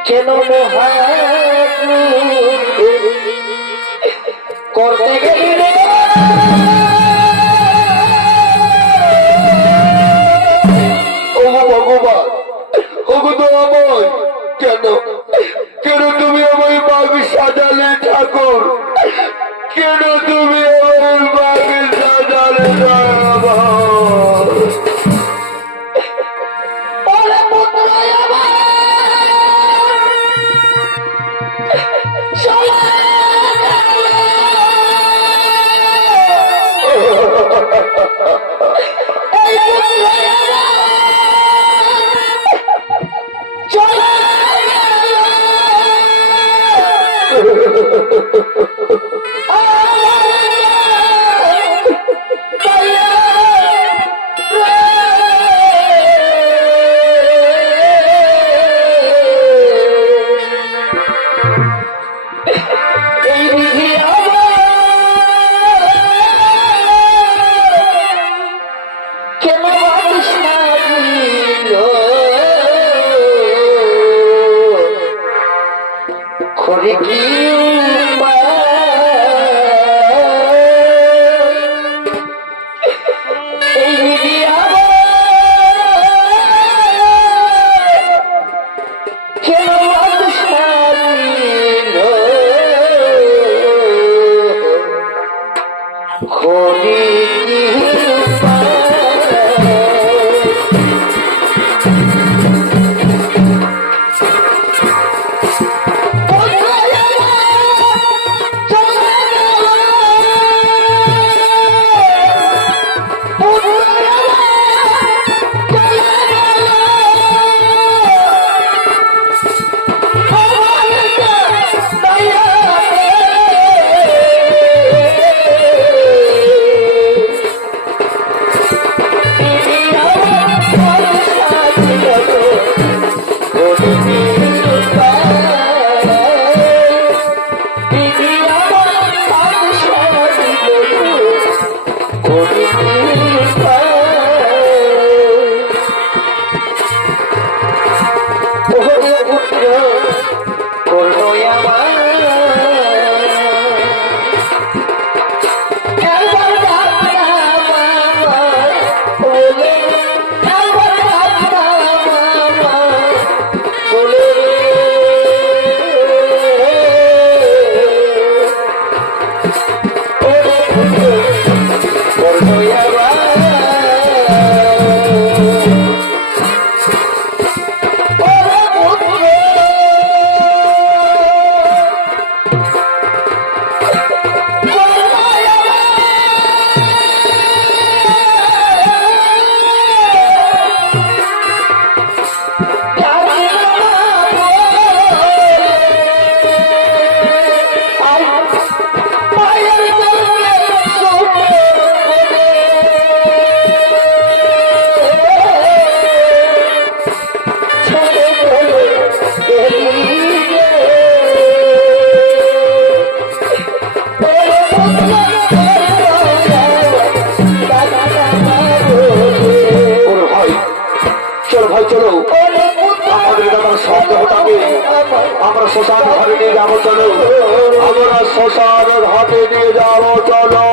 কেন করতে গেলি রে ওগো ভগবান, ওগো তো আমায় কেন কেন তুমি আমার বাঘ সাজালে ঠাকুর? কেন তুমি আমার বাঘ সাজালে? চলো আমাদের দাদার সন্দেহটাকে আমরা শ্মশান ঘাটে নিয়ে যাবো চলো আমরা শ্মশান ঘাটে নিয়ে যাবো চলো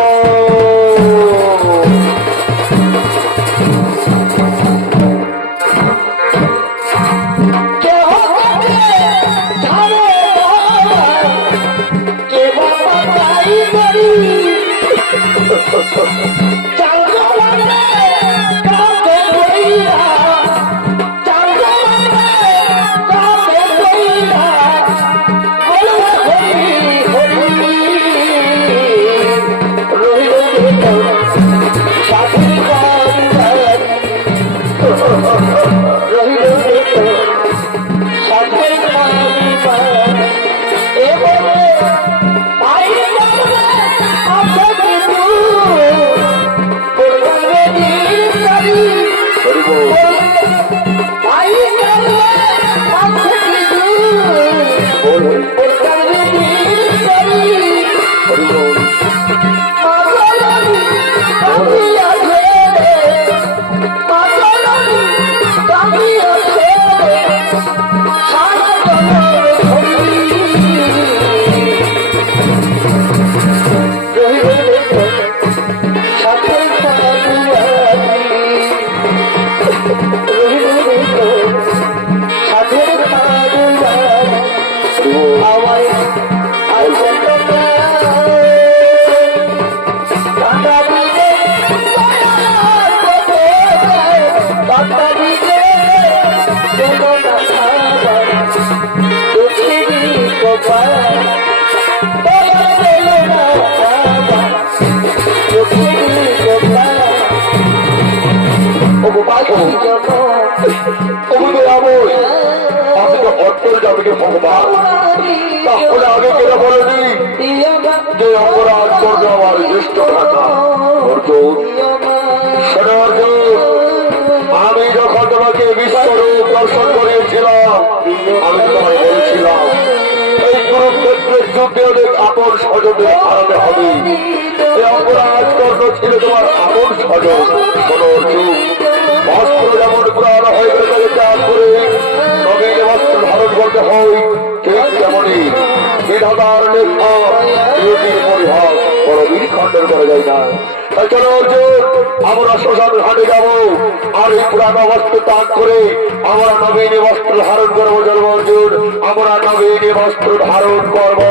আমি তো অটল যাবে ভগবান তাহলে আগে কেন বলেনি যে অপরাধ করবে আমার জ্যেষ্ঠ ঢাকা অর্জুন শোনো অর্জুন আমি যখন তোমাকে বিশ্বরূপ দর্শন করিয়েছিলাম আমি তোমায় বলেছিলাম এই কুরুক্ষেত্রের যুদ্ধে অনেক আপন স্বজনের হারাতে হবে এই অপরাধ কর্ম ছিল তোমার আপন স্বজন শোনো অর্জুন বস্ত্র যেমন পুরানো হয়ে গেলে তাকে ত্যাগ করে নবীন বস্ত্র ধারণ করতে হয় ঠিক তেমনি বিধাতার লেখা বিরোধীর পরিহাস বড়বীর খণ্ডন করা যায় না তাই চলো অর্জুন আমরা শ্মশান ঘাটে যাবো আর এই পুরানো বস্ত্র ত্যাগ করে আমরা নবীন বস্ত্র ধারণ করবো চলবো অর্জুন আমরা নবীন বস্ত্র ধারণ করবো